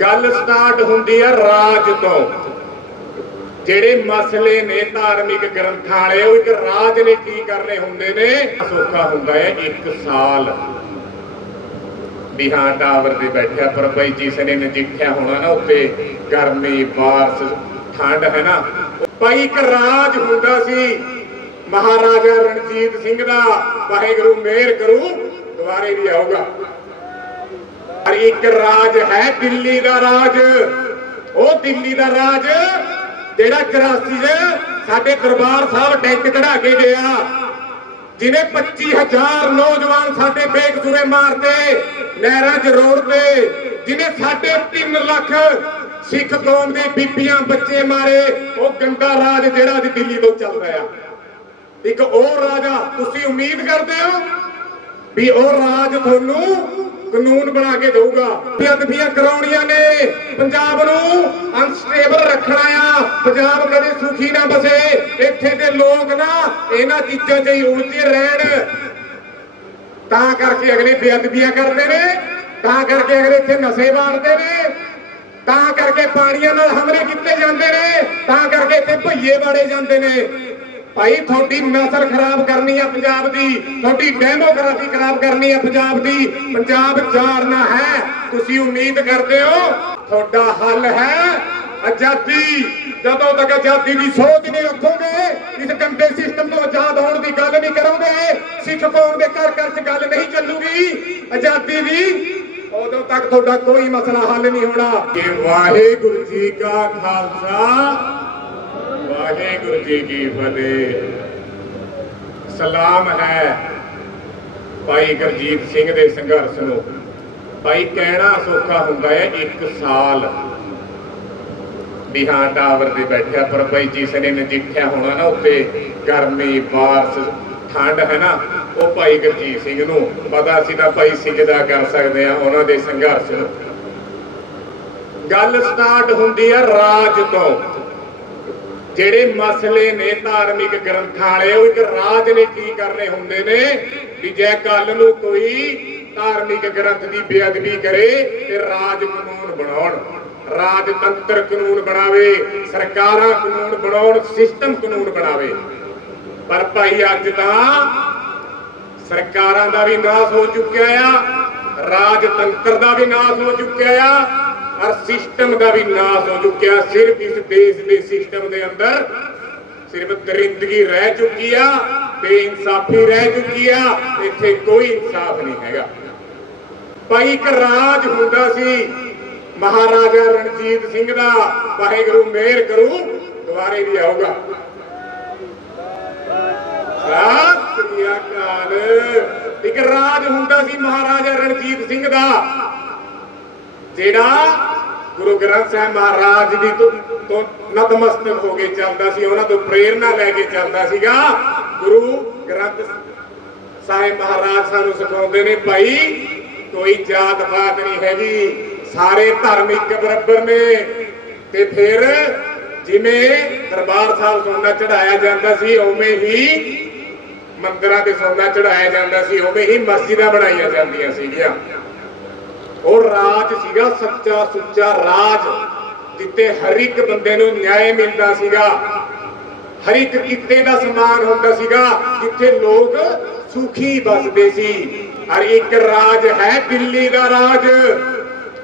ਗੱਲ ਸਟਾਰਟ ਹੁੰਦੀ ਹੈ ਰਾਜ ਤੋਂ। ਜਿਹੜੇ ਮਸਲੇ ਨੇ ਧਾਰਮਿਕ ਗ੍ਰੰਥਾਂ ਵਾਲੇ, ਉਹ ਇੱਕ ਰਾਜ ਨੇ ਕੀ ਕਰਨੇ ਹੁੰਦੇ ਨੇ? ਸੌਖਾ ਹੁੰਦਾ ਹੈ ਇੱਕ ਸਾਲ। ਵੀ ਟਾਵਰ ਤੇ ਬੈਠਿਆ, ਪਰ ਭਾਈ ਜਿਸ ਨੇ ਨਜਿੱਠਿਆ ਹੋਣਾ ਨਾ ਉੱਤੇ ਗਰਮੀ, ਬਾਰਸ, ਠੰਡ, ਹੈ ਨਾ? ਭਾਈ ਇੱਕ ਰਾਜ ਹੁੰਦਾ ਸੀ, ਮਹਾਰਾਜਾ ਰਣਜੀਤ ਸਿੰਘ ਦਾ, ਵਾਹਿਗੁਰੂ ਮਿਹਰ ਕਰੂ, ਦੁਬਾਰੇ ਵੀ ਆਊਗਾ। ਪਰ ਇੱਕ ਰਾਜ ਹੈ ਦਿੱਲੀ ਦਾ ਰਾਜ। ਉਹ ਦਿੱਲੀ ਦਾ ਰਾਜ ਜਿਹੜਾ 84 ਚ ਸਾਡੇ ਦਰਬਾਰ ਸਾਹਿਬ ਟੈਂਕ ਚੜਾ ਕੇ ਗਿਆ। ਜਿਨੇ 25000 ਨੌਜਵਾਨ ਸਾਡੇ ਬੇਕਸੂਰੇ ਮਾਰਤੇ ਨਹਿਰਾਂ 'ਚ ਰੋੜਦੇ, ਜਿਨੇ ਸਾਡੇ 3 ਲੱਖ ਸਿੱਖ ਕੌਮ ਦੇ ਬੀਬੀਆਂ ਬੱਚੇ ਮਾਰੇ, ਉਹ ਗੰਦਾ ਰਾਜ ਜਿਹੜਾ ਅੱਜ ਦਿੱਲੀ ਤੋਂ ਚੱਲ ਰਿਹਾ। ਇੱਕ ਉਹ ਰਾਜਾ, ਤੁਸੀਂ ਉਮੀਦ ਕਰਦੇ ਹੋ ਵੀ ਉਹ ਰਾਜ ਤੁਹਾਨੂੰ ਕਾਨੂੰਨ ਬਣਾ ਕੇ ਦਊਗਾ। ਬੇਅਦਬੀਆਂ ਕਰਾਉਣੀਆਂ ਨੇ। ਪੰਜਾਬ ਨੂੰ ਅਨਸਟੇਬਲ ਰੱਖਣਾ ਆ। ਪੰਜਾਬ ਕਦੇ ਸੁਖੀ ਨਾ ਬਸੇ। ਇੱਥੇ ਦੇ ਲੋਕ ਨਾ ਇਹਨਾਂ ਚੀਜ਼ਾਂ 'ਚ ਹੀ ਉਲਝੇ ਰਹਿਣ। ਤਾਂ ਕਰਕੇ ਅਗਲੇ ਬੇਅਦਬੀਆਂ ਕਰਦੇ ਨੇ। ਤਾਂ ਕਰਕੇ ਅਗਲੇ ਇੱਥੇ ਨਸ਼ੇ ਵਾੜਦੇ ਨੇ। ਤਾਂ ਕਰਕੇ ਪਾਣੀਆਂ ਨਾਲ ਹਮਲੇ ਕੀਤੇ ਜਾਂਦੇ ਨੇ। ਤਾਂ ਕਰਕੇ ਇੱਥੇ ਭਈਏ ਵਾੜੇ ਜਾਂਦੇ ਨੇ। ਭਾਈ, ਤੁਹਾਡੀ ਨਸਲ ਖਰਾਬ ਕਰਨੀ ਆ ਪੰਜਾਬ ਦੀ, ਤੁਹਾਡੀ ਡੈਮੋਗ੍ਰਾਫੀ ਖਰਾਬ ਕਰਨੀ ਆ ਪੰਜਾਬ ਦੀ। ਪੰਜਾਬ ਜਾਰਨਾ ਹੈ, ਤੁਸੀਂ ਉਮੀਦ ਕਰਦੇ ਹੋ ਤੁਹਾਡਾ ਹੱਲ ਹੈ? ਆਜ਼ਾਦੀ, ਜਦੋਂ ਤੱਕ ਆਜ਼ਾਦੀ ਦੀ ਸੋਚ ਨਹੀਂ ਰੱਖੋਗੇ, ਇਸ ਗੰਦੇ ਸਿਸਟਮ ਤੋਂ ਆਜ਼ਾਦ ਹੋਣ ਦੀ ਗੱਲ ਨਹੀਂ ਕਰੋਗੇ, ਸਿੱਖ ਕੌਮ ਦੇ ਘਰ ਘਰ 'ਚ ਗੱਲ ਨਹੀਂ ਚੱਲੂਗੀ। ਆਜ਼ਾਦੀ ਦੀ ਉਦੋਂ ਤੱਕ ਤੁਹਾਡਾ ਕੋਈ ਮਸਲਾ ਹੱਲ ਨਹੀਂ ਹੋਣਾ। ਕਿ ਵਾਹਿਗੁਰੂ ਜੀ ਕਾ ਖਾਲਸਾ। ਜੀ ਕੀ ਫਤਿਹ ਸਲਾਮ ਹੈ ਭਾਈ ਗੁਰਜੀਤ ਸਿੰਘ ਦੇ ਸੰਘਰਸ਼ ਨੂੰ। ਭਾਈ ਕਹਿਣਾ ਸੌਖਾ ਹੁੰਦਾ ਹੈ, ਇੱਕ ਸਾਲ ਵੀ ਟਾਵਰ ਤੇ ਬੈਠਿਆ, ਪਰ ਭਾਈ ਜਿਸ ਨੇ ਨਜਿੱਠਿਆ ਹੋਣਾ ਨਾ ਉੱਤੇ ਗਰਮੀ, ਬਾਰਸ, ਠੰਡ ਹੈ ਨਾ, ਉਹ ਭਾਈ ਗੁਰਜੀਤ ਸਿੰਘ ਨੂੰ ਪਤਾ ਸੀ ਤਾਂ ਭਾਈ ਦਾ ਕਰ ਸਕਦੇ ਆ ਉਹਨਾਂ ਦੇ ਸੰਘਰਸ਼ ਨੂੰ। ਗੱਲ ਸਟਾਰਟ ਹੁੰਦੀ ਹੈ ਰਾਜ ਤੋਂ। ਜਿਹੜੇ ਮਸਲੇ ਨੇ ਧਾਰਮਿਕ ਗ੍ਰੰਥਾਂ ਵਾਲੇ, ਉਹ ਇੱਕ ਰਾਜ ਕਰਨੇ ਹੁੰਦੇ ਨੇ? ਵੀ ਜੇ ਕੱਲ ਨੂੰ ਕੋਈ ਧਾਰਮਿਕ ਗ੍ਰੰਥ ਦੀ ਬੇਅਦਬੀ ਕਰੇ, ਤੇ ਰਾਜ ਕਾਨੂੰਨ ਬਣਾਉਣ। ਰਾਜਤੰਤਰ ਕਾਨੂੰਨ ਬਣਾਵੇ, ਸਰਕਾਰਾਂ ਕਾਨੂੰਨ ਬਣਾਉਣ ਸਿਸਟਮ ਕਾਨੂੰਨ ਬਣਾਵੇ। ਪਰ ਭਾਈ, ਅੱਜ ਤਾਂ ਸਰਕਾਰਾਂ ਦਾ ਵੀ ਨਾਸ ਹੋ ਚੁੱਕਿਆ ਆ, ਰਾਜਤੰਤਰ ਦਾ ਵੀ ਨਾਸ ਹੋ ਚੁੱਕਿਆ ਆ ਔਰ ਸਿਸਟਮ ਦਾ ਵੀ ਨਾਸ ਹੋ ਚੁੱਕਿਆ, ਸਿਰਫ ਇਸ ਦੇਸ਼ ਦੇ ਸਿਸਟਮ ਦੇ ਅੰਦਰ। ਸਿਰਫ ਦਰਿੰਦਗੀ ਰਹਿ ਚੁੱਕੀ ਆ, ਬੇਇਨਸਾਫੀ ਰਹਿ ਚੁੱਕੀ ਆ, ਇੱਥੇ ਕੋਈ ਇਨਸਾਫ ਨਹੀਂ ਹੈਗਾ। ਭਾਈ ਇੱਕ ਰਾਜ ਹੁੰਦਾ ਸੀ, ਮਹਾਰਾਜਾ ਰਣਜੀਤ ਸਿੰਘ ਦਾ, ਵਾਹਿਗੁਰੂ ਮਿਹਰ ਕਰੂ, ਦੁਬਾਰੇ ਵੀ ਆਊਗਾ। ਸਤਿ ਸ੍ਰੀ ਅਕਾਲ। ਇੱਕ ਰਾਜ ਹੁੰਦਾ ਸੀ ਮਹਾਰਾਜਾ ਰਣਜੀਤ ਸਿੰਘ ਦਾ ਜਿਹੜਾ ਗੁਰੂ ਗ੍ਰੰਥ ਸਾਹਿਬ ਮਹਾਰਾਜ ਦੀ ਤੋਂ ਨਤਮਸਤਕ ਹੋ ਕੇ ਚੱਲਦਾ ਸੀ, ਉਹਨਾਂ ਤੋਂ ਪ੍ਰੇਰਣਾ ਲੈ ਕੇ ਚੱਲਦਾ ਸੀਗਾ, ਗੁਰੂ ਗ੍ਰੰਥ ਸਾਹਿਬ ਮਹਾਰਾਜ ਸਾਨੂੰ ਸਿਖਾਉਂਦੇ ਨੇ, ਭਾਈ, ਕੋਈ ਜਾਤ ਪਾਤ ਨਹੀਂ ਹੈਗੀ, ਸਾਰੇ ਧਰਮ ਇੱਕ ਬਰਾਬਰ ਨੇ। ਤੇ ਫਿਰ ਜਿਵੇਂ ਦਰਬਾਰ ਸਾਹਿਬ ਸੋਨਾ ਚੜਾਇਆ ਜਾਂਦਾ ਸੀ, ਉਵੇਂ ਹੀ ਮੰਦਿਰਾਂ ਤੇ ਸੋਨਾ ਚੜਾਇਆ ਜਾਂਦਾ ਸੀ, ਉਵੇਂ ਹੀ ਮਸਜਿਦਾਂ ਬਣਾਈਆਂ ਜਾਂਦੀਆਂ ਸੀਗੀਆਂ। ਉਹ ਰਾਜ ਸੀਗਾ ਸੱਚਾ ਸੁੱਚਾ ਰਾਜ ਜਿੱਤੇ ਹਰ ਇੱਕ ਬੰਦੇ ਨੂੰ ਨਿਆਂ ਮਿਲਦਾ ਸੀਗਾ। ਹਰ ਇੱਕ ਕਿੱਤੇ ਦਾ ਸਮਾਨ ਹੁੰਦਾ ਸੀਗਾ, ਜਿੱਥੇ ਲੋਕ ਸੁਖੀ ਬਸਦੇ ਸੀ। ਹਰ ਇੱਕ ਰਾਜ ਹੈ ਦਿੱਲੀ ਦਾ ਰਾਜ।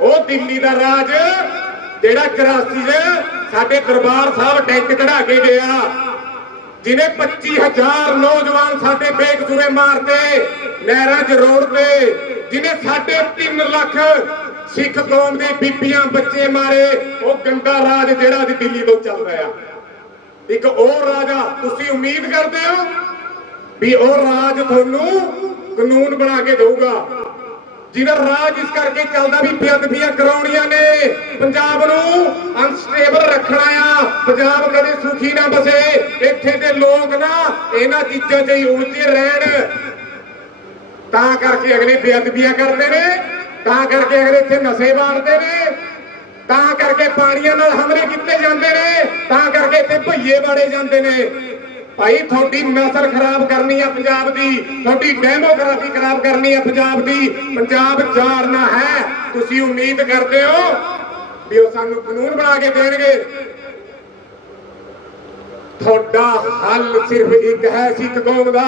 ਉਹ ਦਿੱਲੀ ਦਾ ਰਾਜ ਜਿਹੜਾ 84 ਚ ਸਾਡੇ ਦਰਬਾਰ ਸਾਹਿਬ ਟੈਂਕ ਚੜਾ ਕੇ ਗਿਆ, ਜਿਨੇ 25000 ਨੌਜਵਾਨ ਸਾਡੇ ਬੇਕਸੂਰੇ ਮਾਰਤੇ ਨਹਿਰਾਂ 'ਚ ਰੋੜ ਤੇ ਜਿਨੇ ਸਾਡੇ 3 ਲੱਖ ਸਿੱਖ ਕੌਮ ਦੇ ਬੀਬੀਆਂ ਬੱਚੇ ਮਾਰੇ, ਉਹ ਗੰਦਾ ਰਾਜ ਜਿਹੜਾ ਅੱਜ ਦਿੱਲੀ ਤੋਂ ਚੱਲ ਰਿਹਾ। ਇੱਕ ਉਹ ਰਾਜਾ, ਤੁਸੀਂ ਉਮੀਦ ਕਰਦੇ ਹੋ ਵੀ ਉਹ ਰਾਜ ਤੁਹਾਨੂੰ ਕਾਨੂੰਨ ਬਣਾ ਕੇ ਦਊਗਾ? ਜਿਹਦਾ ਰਾਜ ਇਸ ਕਰਕੇ ਚੱਲਦਾ ਵੀ ਬੇਅਦਬੀਆਂ ਕਰਾਉਣੀਆਂ ਨੇ। ਪੰਜਾਬ ਨੂੰ ਅਨਸਟੇਬਲ ਰੱਖਣਾ ਆ। ਪੰਜਾਬ ਕਦੇ ਸੁਖੀ ਨਾ ਬਸੇ। ਇੱਥੇ ਦੇ ਲੋਕ ਨਾ ਇਹਨਾਂ ਚੀਜ਼ਾਂ 'ਚ ਹੀ ਉਲਝੇ ਰਹਿਣ। ਤਾਂ ਕਰਕੇ ਅਗਲੇ ਬੇਅਦਬੀਆਂ ਕਰਦੇ ਨੇ, ਤਾਂ ਕਰਕੇ ਅਗਲੇ ਇੱਥੇ ਨਸ਼ੇ ਵਾਰਦੇ ਨੇ, ਤਾਂ ਕਰਕੇ ਪਾਣੀਆਂ ਨਾਲ ਹਮਲੇ ਕੀਤੇ ਜਾਂਦੇ ਨੇ, ਤਾਂ ਕਰਕੇ ਇੱਥੇ ਭਈਏ ਵਾੜੇ ਜਾਂਦੇ ਨੇ। ਭਾਈ, ਤੁਹਾਡੀ ਨਸਲ ਖਰਾਬ ਕਰਨੀ ਆ ਪੰਜਾਬ ਦੀ, ਤੁਹਾਡੀ ਡੈਮੋਗ੍ਰਾਫੀ ਖਰਾਬ ਕਰਨੀ ਆ ਪੰਜਾਬ ਦੀ, ਪੰਜਾਬ ਜਾਰਨਾ ਹੈ। ਤੁਸੀਂ ਉਮੀਦ ਕਰਦੇ ਹੋ ਵੀ ਉਹ ਸਾਨੂੰ ਕਾਨੂੰਨ ਬਣਾ ਕੇ ਦੇਣਗੇ? ਤੁਹਾਡਾ ਹੱਲ ਸਿਰਫ ਇੱਕ ਹੈ ਸਿੱਖ ਕੌਮ ਦਾ।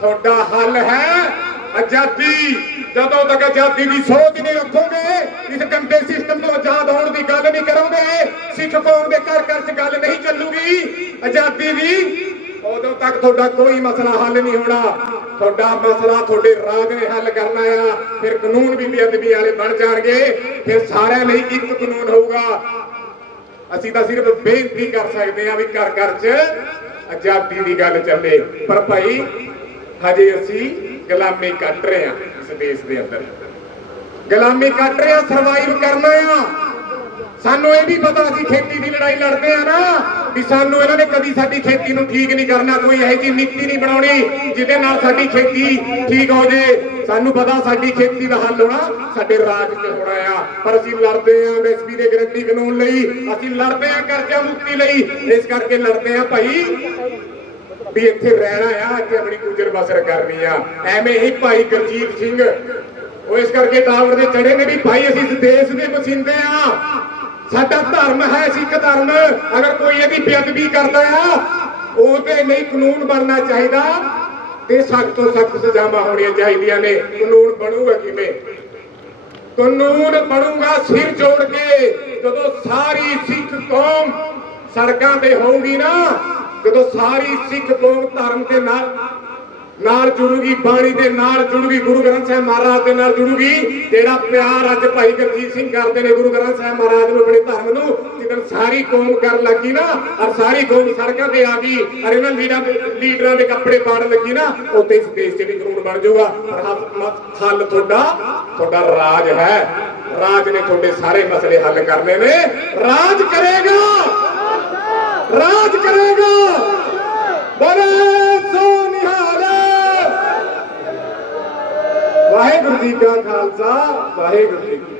ਤੁਹਾਡਾ ਹੱਲ ਹੈ ਆਜ਼ਾਦੀ, ਜਦੋਂ ਤੱਕ ਆਜ਼ਾਦੀ ਦੀ ਸੋਚ ਨਹੀਂ ਰੱਖੋਗੇ, ਇਸ ਗੰਦੇ ਸਿਸਟਮ ਤੋਂ ਆਜ਼ਾਦ ਹੋਣ ਦੀ ਗੱਲ ਨਹੀਂ ਕਰੋਗੇ, ਸਿੱਖ ਕੌਮ ਦੇ ਘਰ ਘਰ 'ਚ ਗੱਲ ਨਹੀਂ ਚੱਲੂਗੀ। ਆਜ਼ਾਦੀ ਦੀ ਉਦੋਂ ਤੱਕ ਤੁਹਾਡਾ ਕੋਈ ਮਸਲਾ ਹੱਲ ਨਹੀਂ ਹੋਣਾ। ਤੁਹਾਡਾ ਮਸਲਾ ਤੁਹਾਡੇ ਰਾਜ ਨੇ ਹੱਲ ਕਰਨਾ ਆ। ਫਿਰ ਕਾਨੂੰਨ ਵੀ ਬੇਅਦਬੀ ਵਾਲੇ ਬਣ ਜਾਣਗੇ। ਫਿਰ ਸਾਰਿਆਂ ਲਈ ਇੱਕ ਕਾਨੂੰਨ ਹੋਊਗਾ। ਅਸੀਂ ਤਾਂ ਸਿਰਫ ਬੇਨਤੀ ਕਰ ਸਕਦੇ ਹਾਂ ਵੀ ਘਰ ਘਰ 'ਚ ਆਜ਼ਾਦੀ ਦੀ ਗੱਲ ਚੱਲੇ। ਪਰ ਭਾਈ, ਹਜੇ ਅਸੀਂ ਗੁਲਾਮੀ ਕੱਟ ਰਹੇ ਹਾਂ ਇਸ ਦੇਸ਼ ਦੇ ਅੰਦਰ। ਗੁਲਾਮੀ ਕੱਟ ਰਹੇ ਹਾਂ ਸਰਵਾਈਵ ਕਰਨਾ ਆ। ਸਾਨੂੰ ਇਹ ਵੀ ਪਤਾ ਅਸੀਂ ਖੇਤੀ ਦੀ ਲੜਾਈ ਲੜਦੇ ਆ ਨਾ ਵੀ ਸਾਨੂੰ ਇਹਨਾਂ ਨੇ ਕਦੀ ਸਾਡੀ ਖੇਤੀ ਨੂੰ ਠੀਕ ਨਹੀਂ ਕਰਨਾ, ਕੋਈ ਇਹੋ ਜਿਹੀ ਨੀਤੀ ਨਹੀਂ ਬਣਾਉਣੀ ਜਿਹਦੇ ਨਾਲ ਸਾਡੀ ਖੇਤੀ ਠੀਕ ਹੋ ਜੇ। ਸਾਨੂੰ ਪਤਾ ਸਾਡੀ ਖੇਤੀ ਦਾ ਹੱਲ ਹੋਣਾ ਸਾਡੇ ਰਾਜ 'ਚ ਹੋਣਾ ਆ। ਪਰ ਅਸੀਂ ਲੜਦੇ ਆ ਐਮਐਸਪੀ ਦੇ ਗਰੰਟੀ ਕਾਨੂੰਨ ਲਈ, ਅਸੀਂ ਲੜਦੇ ਆ ਕਰਜ਼ਾ ਮੁਕਤੀ ਲਈ। ਇਸ ਕਰਕੇ ਲੜਦੇ ਆ ਭਾਈ ਵੀ ਇੱਥੇ ਰਹਿਣਾ ਆ, ਇੱਥੇ ਆਪਣੀ ਗੁਜ਼ਰ ਬਸਰ ਕਰਨੀ ਆ। ਐਵੇਂ ਹੀ ਭਾਈ ਗੁਰਜੀਤ ਸਿੰਘ, ਉਹ ਇਸ ਕਰਕੇ ਟਾਵਰ ਦੇ ਚੜੇ ਨੇ ਵੀ ਭਾਈ ਅਸੀਂ ਦੇਸ਼ ਦੇ ਵਸਿੰਦੇ ਆ। ਸਾਡਾ ਧਰਮ ਹੈ ਸਿੱਖ ਧਰਮ, ਅਗਰ ਕੋਈ ਇਹਦੀ ਬੇਅਦਬੀ ਕਰਦਾ ਆ ਉਹਦੇ ਲਈ ਕਾਨੂੰਨ ਬਣਨਾ ਚਾਹੀਦਾ। ਤੇ ਸਖਤ ਤੋਂ ਸਖਤ ਸਜ਼ਾਵਾਂ ਹੋਣੀਆਂ ਚਾਹੀਦੀਆਂ ਨੇ। ਕਾਨੂੰਨ ਬਣੂਗਾ ਕਿਵੇਂ? ਕਾਨੂੰਨ ਬਣੂਗਾ ਸਿਰ ਜੋੜ ਕੇ। ਜਦੋਂ ਸਾਰੀ ਸਿੱਖ ਕੌਮ ਸੜਕਾਂ ਤੇ ਹੋਊਗੀ ਨਾ ਜਦੋਂ ਸਾਰੀ ਸਿੱਖ ਕੌਮ ਧਰਮ ਦੇ ਨਾਲ ਨਾਲ ਜੁੜੂਗੀ, ਬਾਣੀ ਦੇ ਨਾਲ ਜੁੜੂਗੀ, ਗੁਰੂ ਗ੍ਰੰਥ ਸਾਹਿਬ ਮਹਾਰਾਜ ਦੇ ਨਾਲ ਜੁੜੂਗੀ, ਜਿਹੜਾ ਪਿਆਰ ਅੱਜ ਭਾਈ ਗੁਰਜੀਤ ਸਿੰਘ ਕਰਦੇ ਨੇ ਗੁਰੂ ਗ੍ਰੰਥ ਸਾਹਿਬ ਮਹਾਰਾਜ ਨੂੰ, ਆਪਣੇ ਧਰਮ ਨੂੰ ਜਦੋਂ ਸਾਰੀ ਕੌਮ ਕਰਨ ਲੱਗੀ ਨਾ, ਔਰ ਸਾਰੀ ਕੌਮ ਸੜਕਾਂ ਤੇ ਆ ਗਈ, ਔਰ ਇਹਨਾਂ ਲੀਡਰਾਂ ਦੇ ਲੀਡਰਾਂ ਦੇ ਕੱਪੜੇ ਪਾੜਨ ਲੱਗੀ ਨਾ, ਉੱਥੇ ਇਸ ਦੇਸ਼ 'ਚ ਵੀ ਕਾਨੂੰਨ ਬਣ ਜਾਊਗਾ। ਪਰ ਹੱਲ ਤੁਹਾਡਾ ਤੁਹਾਡਾ ਰਾਜ ਹੈ। ਰਾਜ ਨੇ ਤੁਹਾਡੇ ਸਾਰੇ ਮਸਲੇ ਹੱਲ ਕਰਨੇ ਨੇ। ਰਾਜ ਕਰੇਗਾ। ਰਾਜ ਵਾਹਿਗੁਰੂ ਜੀ ਕਾ